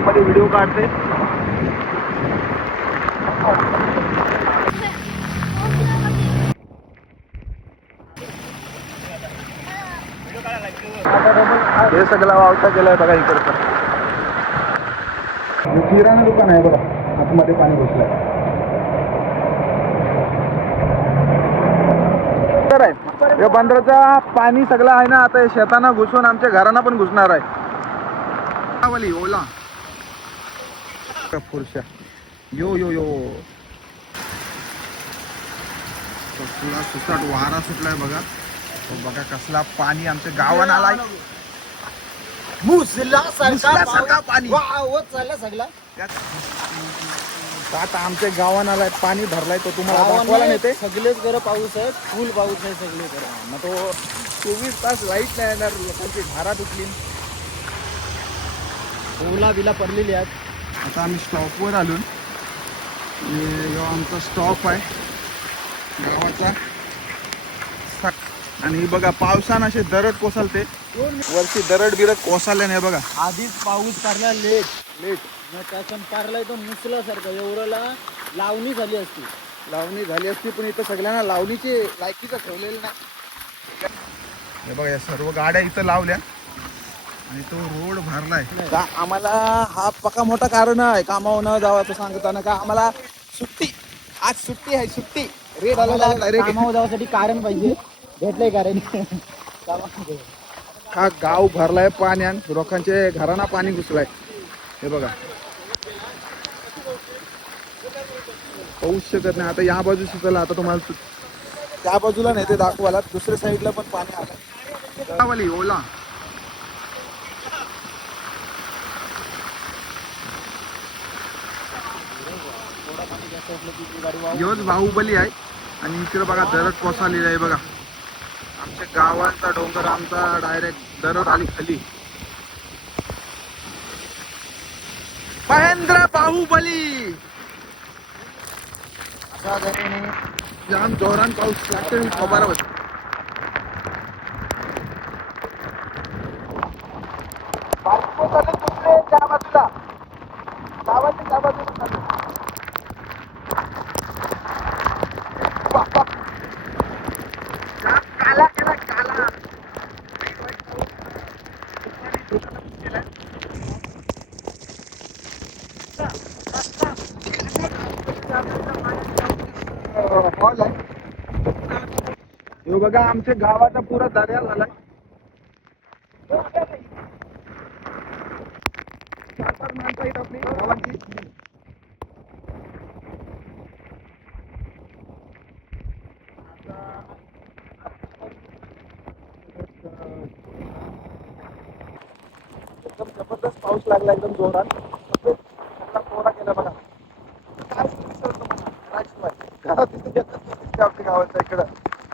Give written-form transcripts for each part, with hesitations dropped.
Blog मध्ये video काढते. हे सगळं वावता गेलाय बघा इकडचं. किराणा दुकान आहे बघा, आतमध्ये पाणी घुसलंय. तर आहे बंदराचा पाणी सगळं आहे ना, आता शेतांना घुसून आमच्या घरांना पण घुसणार आहे. ओला पुरुषा यो यो यो कसला सुसाट वारा सुटलाय बघा. बघा कसला पाणी आमच्या गावात आलाय. मुसलासारखा पाणी आता आमच्या गावात आलाय, पाणी भरलाय. तो तुम्हाला दाखवायला नेते. सगळेच घर पाऊस आहे, फुल पाऊस आहे सगळे घर. मग तो 24 तास लाईट नाही येणार, लोकांची धारा तुटली, ओला बिला पडलेली आहेत. आता आम्ही स्टॉपवर आलो. आमचा स्टॉप आहे गावाचा. आणि बघा पावसानं असे दरड कोसळते वरती, दरड बिरड कोसळले नाही बघा. आधीच पाऊस पडला लेट त्याच्यानं पारलाय तो मुसलासारखा. एवढ्याला लावणी झाली असती पण इथं सगळ्यांना लावणीची लायकीचं ठेवलेलं नाही. हे बघा या सर्व गाड्या इथं लावल्या आणि तो रोड भरलाय. आम्हाला हा पक्का मोठा कारण आहे कामावर न जावं सांगताना का आम्हाला सुट्टी, आज सुट्टी आहे. सुट्टी रेट आलेला कामावर जाण्यासाठी कारण पाहिजे, भेटलंय कारण. हा गाव भरलाय पाण्यात, लोकांच्या घरांना पाणी घुसलाय. हे बघा पाऊस शकत नाही. आता या बाजू सुचला, आता तुम्हाला त्या बाजूला नाही ते दाखवायला, दुसऱ्या साईडला पण पाणी आलं. ओला योच बाहुबली आहे. आणि इकडे बघा दरड कोसळलेली आहे बघा. आमच्या गावाचा डोंगर आमचा डायरेक्ट दरड आली खाली. महेंद्र बाहुबली जाम जोरान पाऊस लागते खबर. त्या बाजूला गावाच्या त्या बाजूला काला केला काला. हे बघा आमच्या गावाचा पुरा दर्या झालाय. माणसं आहेत आपली गावाची. एकदम जबरदस्त पाऊस लागला, एकदम जोरात. सगळा कोरा केला बघा. काय दिसत घरात दिसते आपल्या गावाच्या इकडं.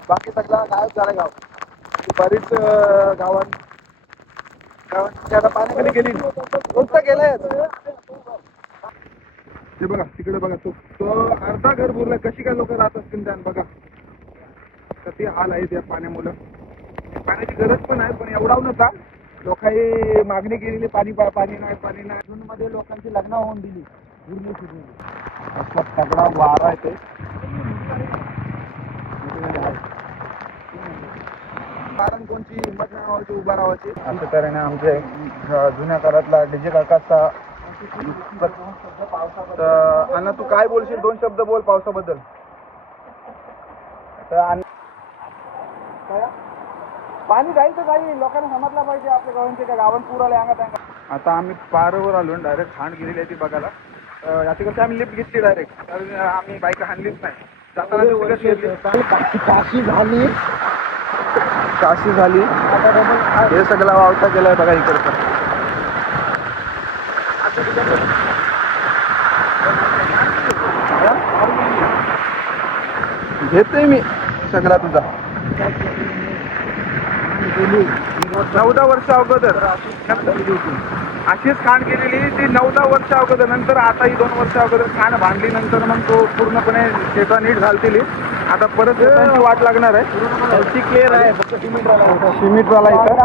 बाकी सगळा गायब झाला गाव. बरीच गावांची आता पाण्याखाली गेली. कोणता गेलाय ते बघा तिकडे बघा. तो अर्धा घर बोलला. कशी काय लोक राहत असतील त्यान बघा. किती हाल आहे त्या पाण्यामुळे. पाण्याची गरज पण आहे, पण एवढा नव्हता. लोकांनी मागणी केलेली पाणी पाणी नाही पाणी नाही. जून मध्ये लोकांची लग्न होऊन दिली. असा तगडा वारा आहे ते. कारण कोणची हिंमत नाही व्हायची उभा राहायची. असं तऱ्हेने आमच्या जुन्या काळातला डीजे काकाचा. अण्णा तू काय बोलशील, 2 शब्द बोल पावसाबद्दल. पाणी जाईल तर काही लोकांना समजला पाहिजे आपल्या गावांच्या गावात पूर आले अंगात अंगात. आता आम्ही पारावर आलो, डायरेक्ट हाण गेलेली आहे ती बघायला. याची आम्ही लिफ्ट घेतली डायरेक्ट, कारण आम्ही बाईक हाणलीच नाही. जाताना काशी झाली. हे सगळं वावता गेलाय बघा इकडचं. घेतोय मी सगळा तुझा. 14 वर्ष अगोदर अशीच खाण केलेली ती 14 वर्ष अगोदर. नंतर आता ही 2 वर्ष अगोदर खाण बांधली. नंतर मग तो पूर्णपणे शेता नीट घालतील. आता परत वाट लागणार आहे. क्लिअर आहे, फक्त सिमेंटवाला इथं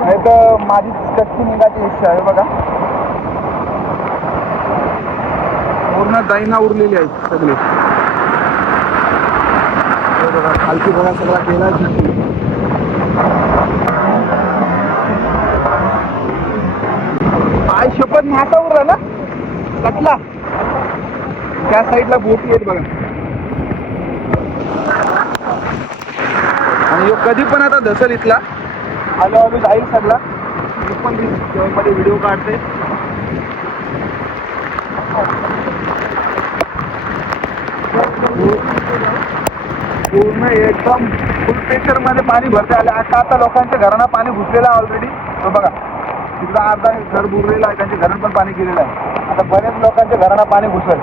नाही तर माझी कच्ची निघायची इच्छा आहे बघा. दैना उरलेली आहे सगळी. हे बघा खालची बघा सगळा केला पाय शपथ नाका उरला ना कटला. त्या साईडला बोटी आहेत बघा. आणि कधी पण आता धसल इथला हळूहळू जाईल सगळा. मी पण मध्ये व्हिडिओ काढते. पूर्ण एकदम फुल प्रेशर मध्ये पाणी भरते आले. आता लोकांच्या घरांना पाणी घुसलेलं आहे ऑलरेडी. तो बघा तिथला अर्धा घर बुडलेलं आहे. त्यांच्या घरात पण पाणी गेलेलं आहे. आता बऱ्याच लोकांच्या घरांना पाणी घुसेल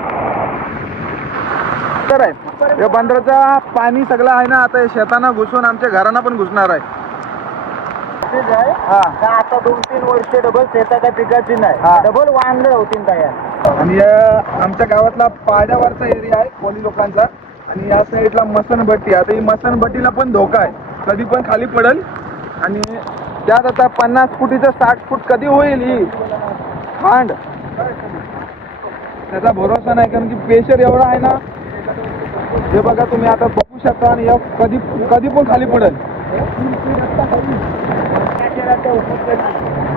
तर आहे. या बंदराचा पाणी सगळं आहे ना आता शेतांना घुसून आमच्या घरांना पण घुसणार आहे. हा आता 2-3 वर्ष डबल शेताच्या पिकाची नाही डबल वांदळ होतील तयार. आणि आमच्या गावातला पाड्यावरचा एरिया आहे कोळी लोकांचा. आणि या साईडला मसनबट्टी. आता ही मसनबट्टीला पण धोका आहे कधी पण खाली पडेल. आणि त्यात आता 50 फुटीचं 60 फूट कधी होईल ही खांड त्याचा भरोसा नाही. कारण की प्रेशर एवढा आहे ना. हे बघा तुम्ही आता बघू शकता. आणि कधी कधी पण खाली पडेल.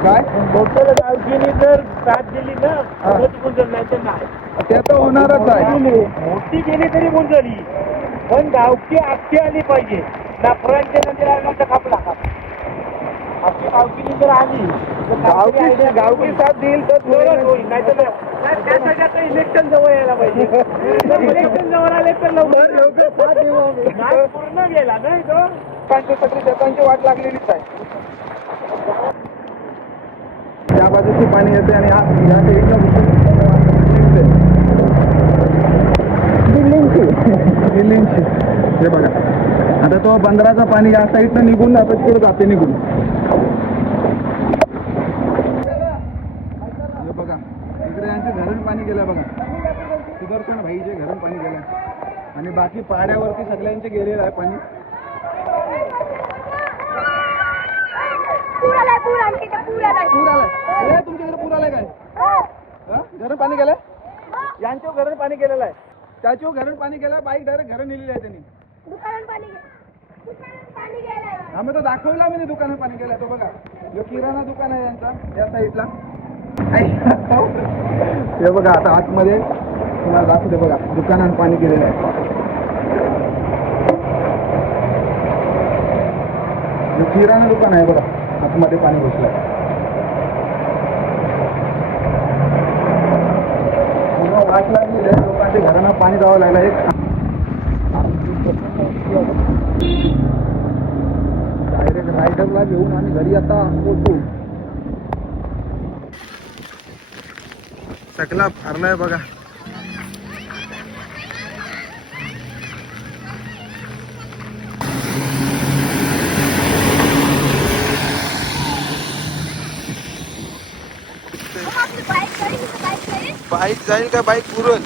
काय मोठं गावकीने जर साथ दिली ना गुंजल नाही तर नाही. ते तर होणारच आहे. मोठी गेली तरी गुंजली पण गावकी आखी आली पाहिजे. नाफरांच्या नंतर आल्यानंतर खापला आपली गावकीने जर आली गावकी साथ देईल तर होईल नाही तर त्यासाठी आता इलेक्शन जवळ यायला पाहिजे. इलेक्शन जवळ आले तर लवकर साथ देऊ आम्ही. पूर्ण गेला नाही तो सगळी शेतांची वाट लागलेलीच आहे. त्या बाजूची पाणी येते आणि या बिल्डिंगची हे बघा. आता तो बंदराचा पाणी या साईडनं निघून आता तिकडे जाते निघून. हे बघा इकडे यांचे घरून पाणी गेलं बघा. सुदर्शन भाईचे घरून पाणी गेलं. आणि बाकी पाड्यावरती सगळ्यांचे गेलेलं आहे पाणी. पूर आलाय. तुमच्याकडे पूर आलाय काय घरून पाणी गेलंय. यांच्या घरून पाणी गेलेलं आहे. त्याच्या घरून पाणी गेलं. बाईक डायरेक्ट घरून नेलेली आहे त्यांनी. हा मग तो दाखवला मी दुकानात पाणी गेलं. तो बघा जो किराणा दुकान आहे यांचा या साईडला. हे बघा आता आतमध्ये तुम्हाला दाखवते बघा दुकानात पाणी गेलेलं आहे. किराणा दुकान आहे बघा आतमध्ये पाणी घुसलंय. वाट लागली आहे. लोकांच्या घरांना पाणी द्यावं लागलं. एक डायरेक्ट रायडरला घेऊन आम्ही घरी आता पोहोचू. सगळा भरलाय बघा. बाईक जाईल का बाईक पुरण.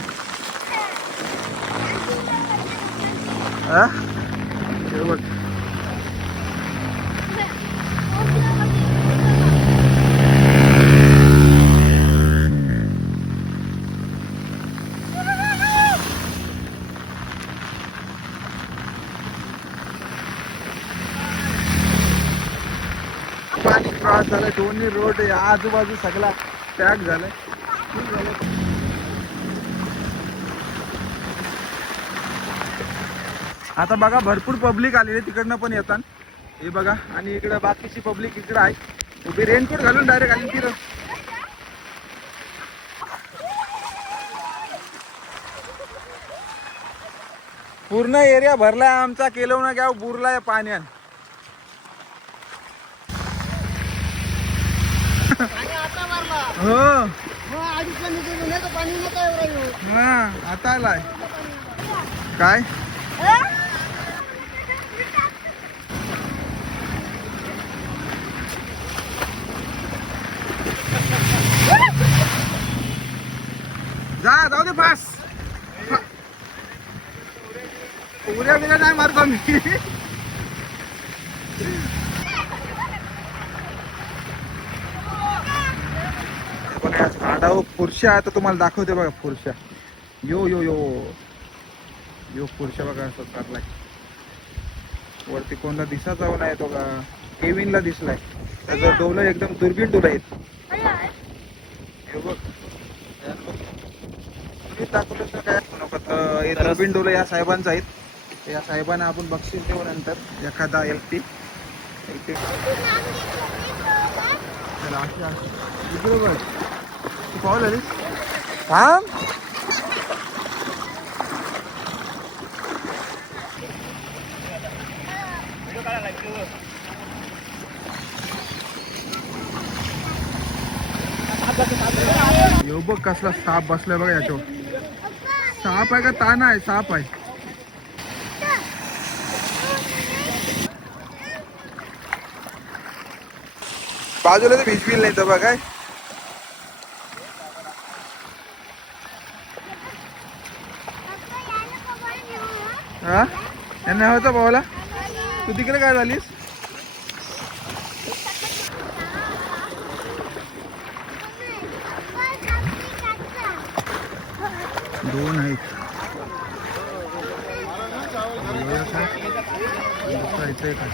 पाणी क्रॉस झालं. दोन्ही रोड आजूबाजू सगळा पॅक झालाय. आता बघा भरपूर पब्लिक आलेली तिकडनं पण येतात. हे बघा आणि इकडे बाकीची पब्लिक इकडे आहे उभी रेनकोट घालून डायरेक्ट आली तिथं. पूर्ण एरिया भरलाय आमचा. केलवणा गाव बुरलाय पाण्यात. हो आता आलाय काय. जाऊ दे फास. उद्या बिला नाही मारतो मी. झाडावर फुरशा आहे तर तुम्हाला दाखवते बघा फुरशा. यो यो यो यो पुढच्या बघा असं चाललाय वरती. कोणला दिसा जाऊ नाही तो का केविनला दिसलाय. त्याचा डोला एकदम दुर्बीण डोला आहेत. हे बघ तुम्ही दाखवलं काय नको हे दुर्बीण डोलं या साहेबांचं आहेत. या साहेबांना आपण बक्षीस देऊ नंतर एखादा एलपी बरोबर तू पाहू आलीस थांब. यो बघ कसला साप बसलाय बघा याच्यावर. साप आहे का ताना आहे? साप आहे. बाजूला तर भिजविल नाही तर बघाय. हा यांना होता भावाला. तू तिकडे काय झालीस? दोन आहेत. काय